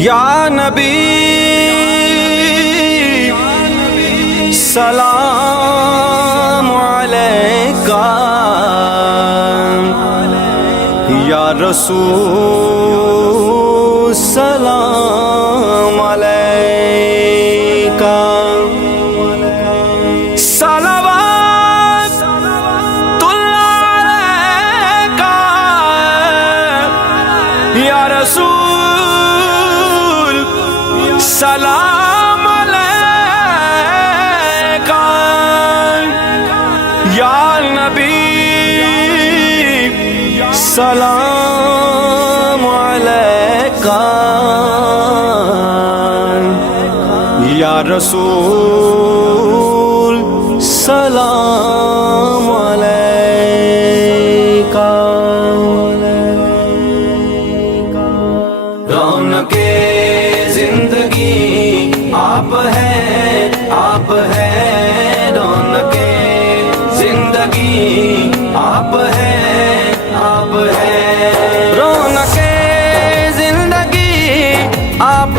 یا نبی سلام علیکہ، یا رسول سلام علیکہ، صلوات اللہ علیکہ، یا رسول سلام علیکہ، یا نبی سلام علیکہ، یا رسول سلام علیکہ۔ رونق زندگی آپ ہیں، آپ ہیں، رونق زندگی آپ ہیں، آپ ہیں، رونق زندگی آپ